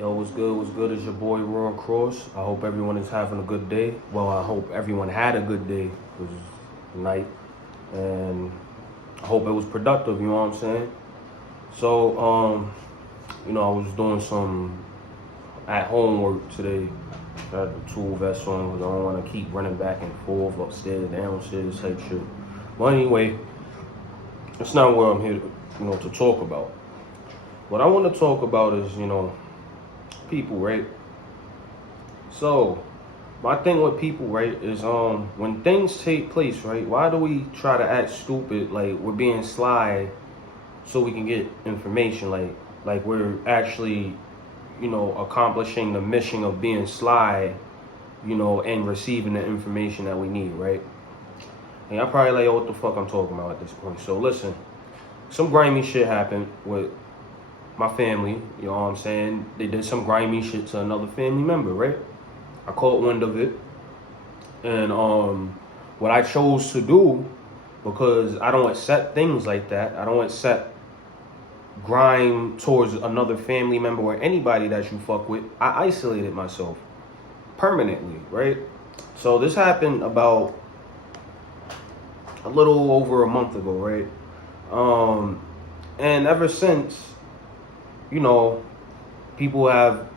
Yo, what's good? What's good? It's your boy Roy Cross. I hope everyone is having a good day. Well, I hope everyone had a good day. It was night, and I hope it was productive. You know what I'm saying? So, I was doing some at-home work today. I had the tool vest on because I don't want to keep running back and forth upstairs, downstairs, type shit. But anyway, it's not what I'm here, to talk about. What I want to talk about is, people, right? So, my thing with people, right, is when things take place, right, why do we try to act stupid like we're being sly so we can get information, like we're actually, accomplishing the mission of being sly, and receiving the information that we need, right? And y'all probably like, what the fuck I'm talking about at this point. So listen, some grimy shit happened with my family, you know what I'm saying? They did some grimy shit to another family member, right? I caught wind of it. And what I chose to do, because I don't accept things like that, I don't accept grime towards another family member or anybody that you fuck with, I isolated myself permanently, right? So this happened about a little over a month ago, right? And ever since, people have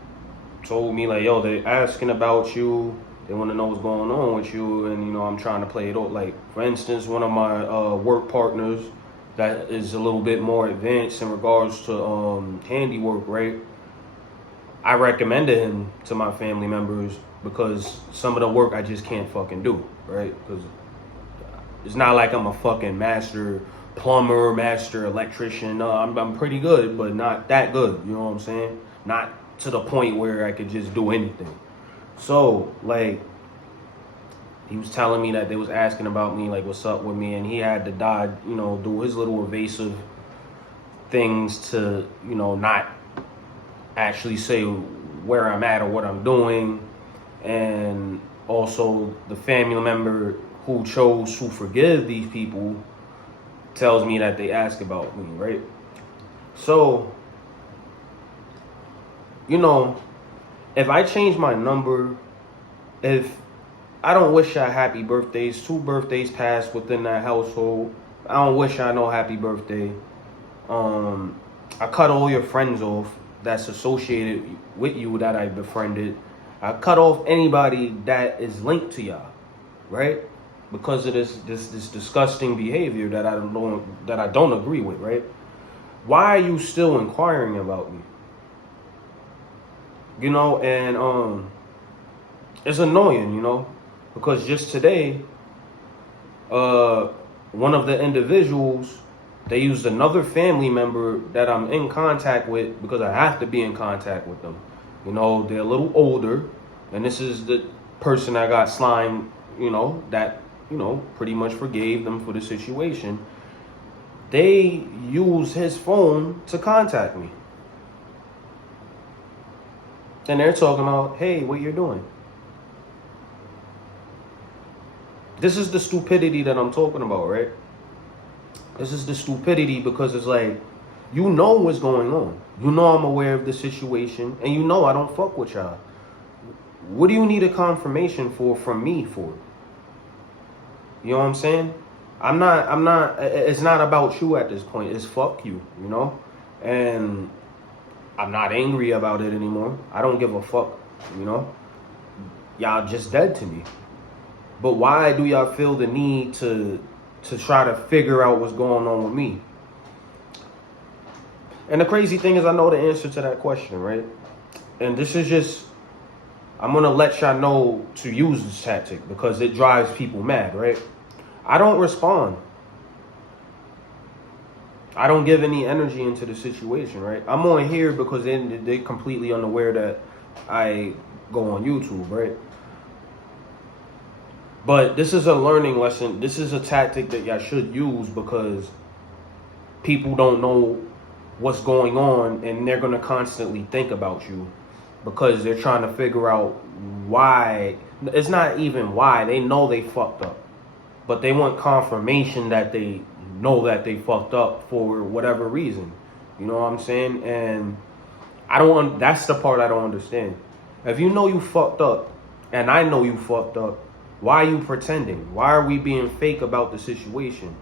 told me like, yo, they're asking about you. They want to know what's going on with you. And, I'm trying to play it out. Like, for instance, one of my work partners that is a little bit more advanced in regards to handiwork, right? I recommended him to my family members because some of the work I just can't fucking do, right? Because it's not like I'm a fucking master plumber, master electrician. No, I'm pretty good, but not that good. You know what I'm saying? Not to the point where I could just do anything. So, like, he was telling me that they was asking about me, like, what's up with me, and he had to do his little evasive things to, not actually say where I'm at or what I'm doing. And also the family member who chose to forgive these people tells me that they ask about me, right? So, if I change my number, if I don't wish y'all happy birthdays, 2 birthdays passed within that household, I don't wish y'all no happy birthday. I cut all your friends off that's associated with you that I befriended. I cut off anybody that is linked to y'all, right? Because of this disgusting behavior that I don't agree with, right? Why are you still inquiring about me? And it's annoying, because just today, one of the individuals, they used another family member that I'm in contact with because I have to be in contact with them. They're a little older, and this is the person I got slimed, that pretty much forgave them for the situation. They use his phone to contact me. And they're talking about, hey, what you're doing. This is the stupidity that I'm talking about, right? This is the stupidity because it's like, what's going on. I'm aware of the situation, and I don't fuck with y'all. What do you need a confirmation from me for? You know what I'm saying? It's not about you at this point. It's fuck you, And I'm not angry about it anymore. I don't give a fuck, Y'all just dead to me. But why do y'all feel the need to try to figure out what's going on with me? And the crazy thing is I know the answer to that question, right? And this is just, I'm going to let y'all know to use this tactic because it drives people mad, right? I don't respond. I don't give any energy into the situation, right? I'm on here because they're completely unaware that I go on YouTube, right? But this is a learning lesson. This is a tactic that y'all should use because people don't know what's going on and they're going to constantly think about you because they're trying to figure out why. It's not even why. They know they fucked up. But they want confirmation that they know that they fucked up for whatever reason. You know what I'm saying? And That's the part I don't understand. If you know you fucked up, and I know you fucked up, why are you pretending? Why are we being fake about the situation?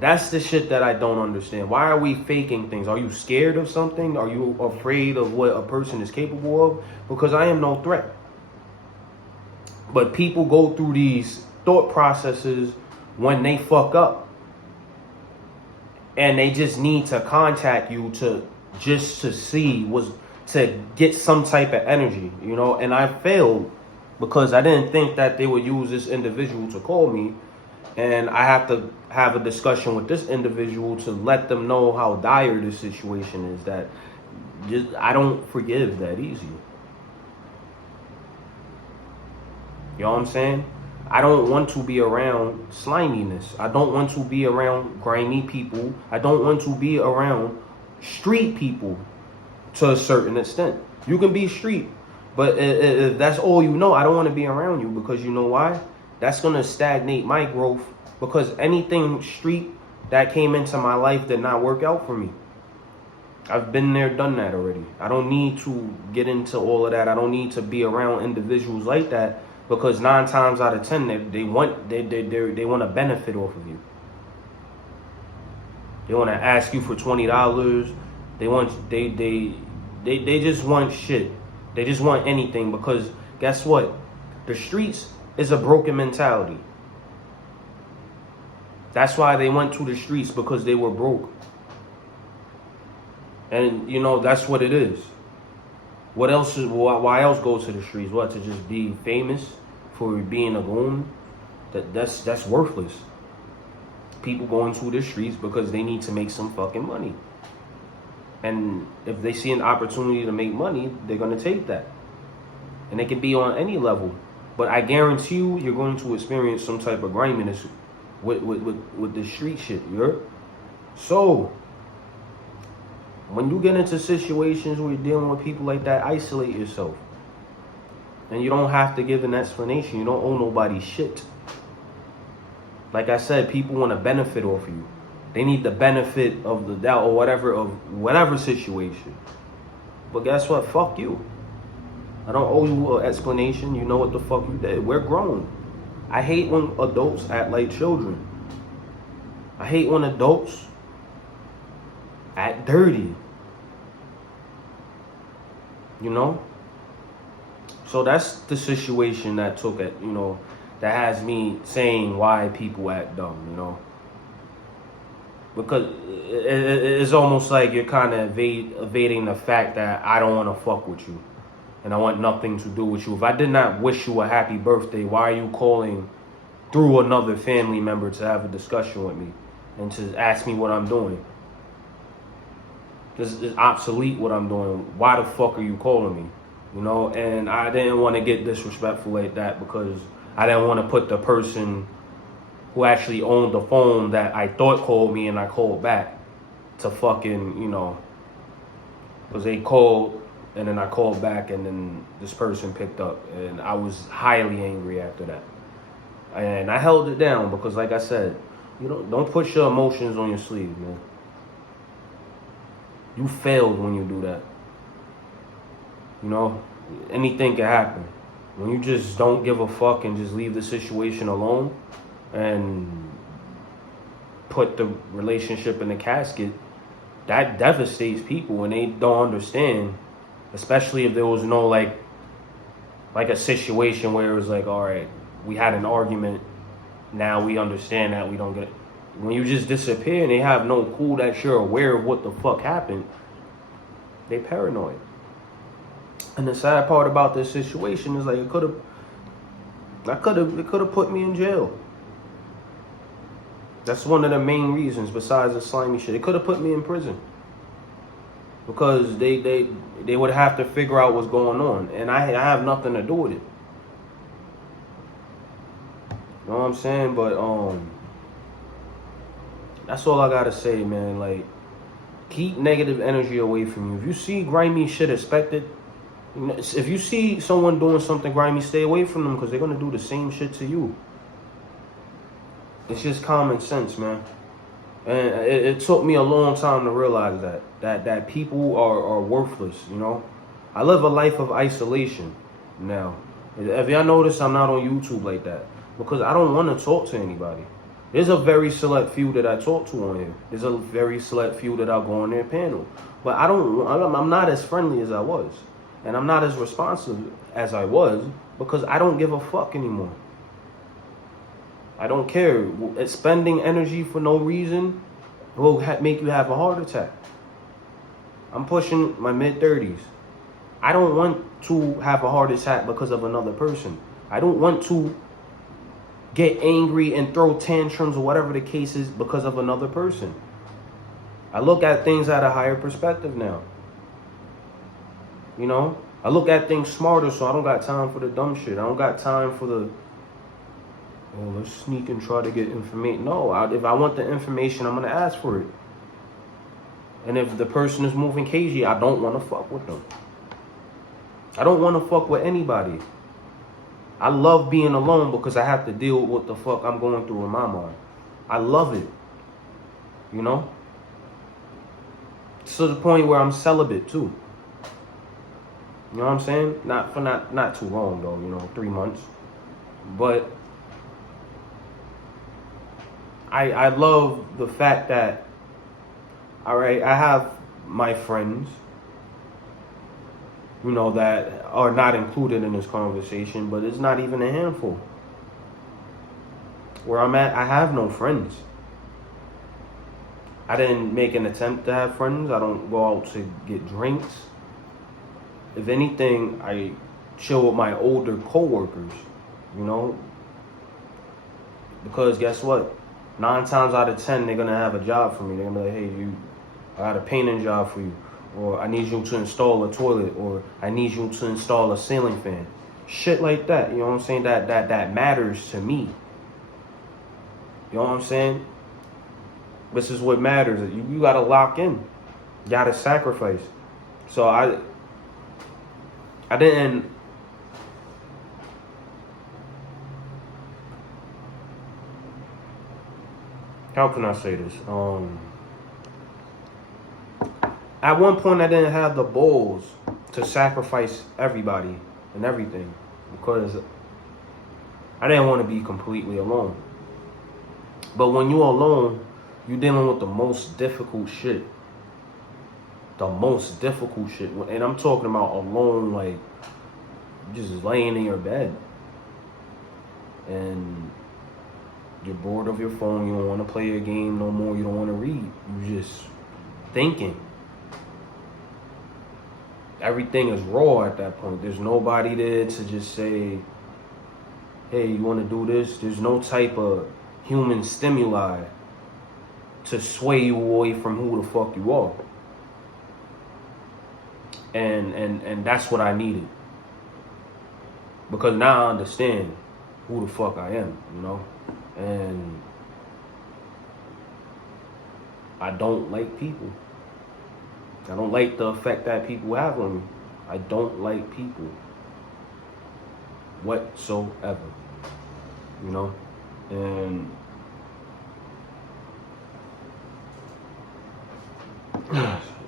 That's the shit that I don't understand. Why are we faking things? Are you scared of something? Are you afraid of what a person is capable of? Because I am no threat. But people go through these thought processes when they fuck up. And they just need to contact you to get some type of energy, you know? And I failed because I didn't think that they would use this individual to call me. And I have to have a discussion with this individual to let them know how dire this situation is, that I don't forgive that easy. You know what I'm saying? I don't want to be around sliminess. I don't want to be around grimy people. I don't want to be around street people to a certain extent. You can be street, but if that's all you know, I don't want to be around you, because you know why? That's going to stagnate my growth, because anything street that came into my life did not work out for me. I've been there, done that already. I don't need to get into all of that. I don't need to be around individuals like that, because 9 times out of 10 they want to benefit off of you. They want to ask you for $20. They just want shit. They just want anything, because guess what? The streets is a broken mentality. That's why they went to the streets, because they were broke. And you know, that's what it is. What else is why else go to the streets? What, to just be famous for being a goon? That's worthless. People going to the streets because they need to make some fucking money. And if they see an opportunity to make money, they're gonna take that. And it can be on any level. But I guarantee you're going to experience some type of griminess with the street shit, you heard? So, when you get into situations where you're dealing with people like that, isolate yourself. And you don't have to give an explanation. You don't owe nobody shit. Like I said, people want to benefit off of you. They need the benefit of the doubt or whatever situation. But guess what? Fuck you. I don't owe you an explanation. You know what the fuck you did. We're grown. I hate when adults act like children. I hate when adults act dirty. You know? So that's the situation that took it, you know, that has me saying why people act dumb, you know? Because it's almost like you're kind of evading the fact that I don't want to fuck with you. And I want nothing to do with you. If I did not wish you a happy birthday, why are you calling through another family member to have a discussion with me and to ask me what I'm doing? This is obsolete what I'm doing. Why the fuck are you calling me? You know, and I didn't want to get disrespectful like that, because I didn't want to put the person who actually owned the phone that I thought called me and I called back to fucking, you know, because they called and then I called back and then this person picked up, and I was highly angry after that. And I held it down because, like I said, you know, don't put your emotions on your sleeve, man. You failed when you do that. You know, anything can happen. When you just don't give a fuck and just leave the situation alone and put the relationship in the casket, that devastates people, and they don't understand. Especially if there was no like a situation where it was like, all right, we had an argument, now we understand that we don't get it. When you just disappear and they have no clue that you're aware of what the fuck happened, they paranoid. And the sad part about this situation is like it could have put me in jail. That's one of the main reasons, besides the slimy shit. It could have put me in prison. Because they would have to figure out what's going on. And I have nothing to do with it. You know what I'm saying? But that's all I gotta say, man. Like, keep negative energy away from you. If you see grimy shit expected, you know, if you see someone doing something grimy, stay away from them, because they're gonna do the same shit to you. It's just common sense, man. And it took me a long time to realize that people are worthless, you know. I live a life of isolation now. If y'all notice, I'm not on YouTube like that because I don't want to talk to anybody. There's a very select few that I talk to on here. There's a very select few that I'll go on their panel. But I'm not as friendly as I was. And I'm not as responsive as I was because I don't give a fuck anymore. I don't care. Spending energy for no reason will make you have a heart attack. I'm pushing my mid-30s. I don't want to have a heart attack because of another person. I don't want to get angry and throw tantrums or whatever the case is because of another person. I look at things at a higher perspective now. You know? I look at things smarter, so I don't got time for the dumb shit. I don't got time for the, oh, let's sneak and try to get information. No, if I want the information, I'm going to ask for it. And if the person is moving cagey, I don't want to fuck with them. I don't want to fuck with anybody. I love being alone because I have to deal with what the fuck I'm going through in my mind. I love it. You know? To the point where I'm celibate too. You know what I'm saying? Not too long though, you know, 3 months. But I love the fact that, all right, I have my friends, you know, that are not included in this conversation, but it's not even a handful. Where I'm at, I have no friends. I didn't make an attempt to have friends. I don't go out to get drinks. If anything, I chill with my older coworkers, you know? Because guess what? 9 times out of 10, they're going to have a job for me. They're going to be like, hey, I got a painting job for you. Or I need you to install a toilet. Or I need you to install a ceiling fan. Shit like that, you know what I'm saying? That matters to me. You know what I'm saying? This is what matters. You got to lock in. You got to sacrifice. So I didn't... How can I say this? At one point, I didn't have the balls to sacrifice everybody and everything because I didn't want to be completely alone. But when you're alone, you're dealing with the most difficult shit. The most difficult shit. And I'm talking about alone, like just laying in your bed. And you're bored of your phone. You don't want to play a game no more. You don't want to read. You're just thinking. Everything is raw at that point. There's nobody there to just say, hey, you want to do this? There's no type of human stimuli to sway you away from who the fuck you are. And that's what I needed. Because now I understand who the fuck I am, you know? And I don't like people. I don't like the effect that people have on me. I don't like people whatsoever, you know? And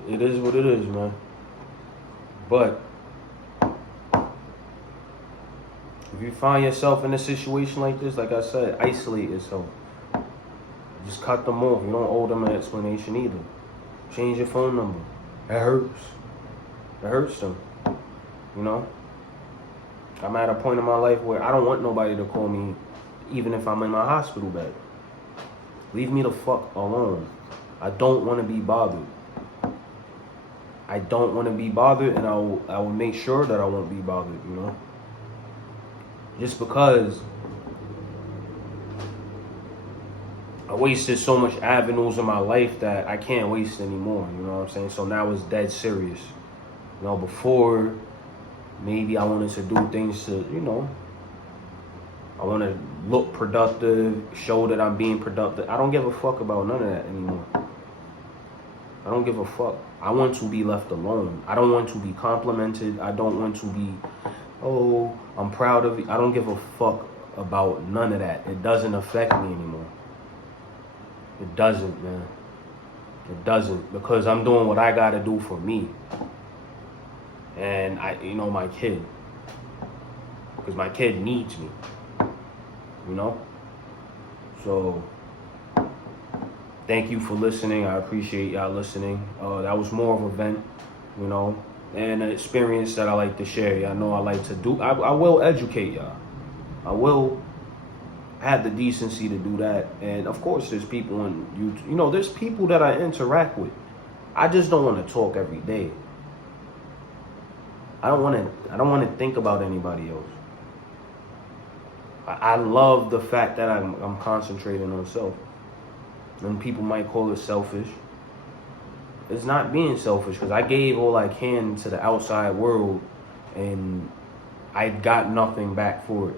it is what it is, man. But if you find yourself in a situation like this, like I said, isolate yourself. Just cut them off. You don't owe them an explanation either. Change your phone number. It hurts. It hurts them. You know? I'm at a point in my life where I don't want nobody to call me even if I'm in my hospital bed. Leave me the fuck alone. I don't want to be bothered. I don't want to be bothered, and I will make sure that I won't be bothered, you know? Just because I wasted so much avenues in my life that I can't waste anymore, you know what I'm saying? So now it's dead serious. You know, before, maybe I wanted to do things to, you know, I want to look productive, show that I'm being productive. I don't give a fuck about none of that anymore. I don't give a fuck. I want to be left alone. I don't want to be complimented. I don't want to be, oh, I'm proud of you. I don't give a fuck about none of that. It doesn't affect me anymore. It doesn't, man. It doesn't, because I'm doing what I gotta do for me. And my kid. Because my kid needs me. So, thank you for listening. I appreciate y'all listening. That was more of a vent, and an experience that I like to share. Y'all know I like to do. I will educate y'all. I will have the decency to do that. And of course, there's people on YouTube. There's people that I interact with. I just don't want to talk every day. I don't want to think about anybody else. I love the fact that I'm concentrating on self. And people might call it selfish. It's not being selfish, because I gave all I can to the outside world and I got nothing back for it.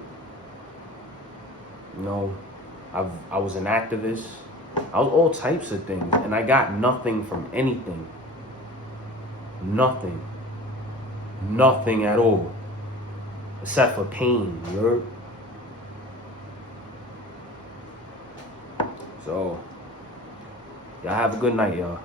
I was an activist. I was all types of things, and I got nothing from anything. Nothing. Nothing at all. Except for pain, you heard? So, y'all have a good night, y'all.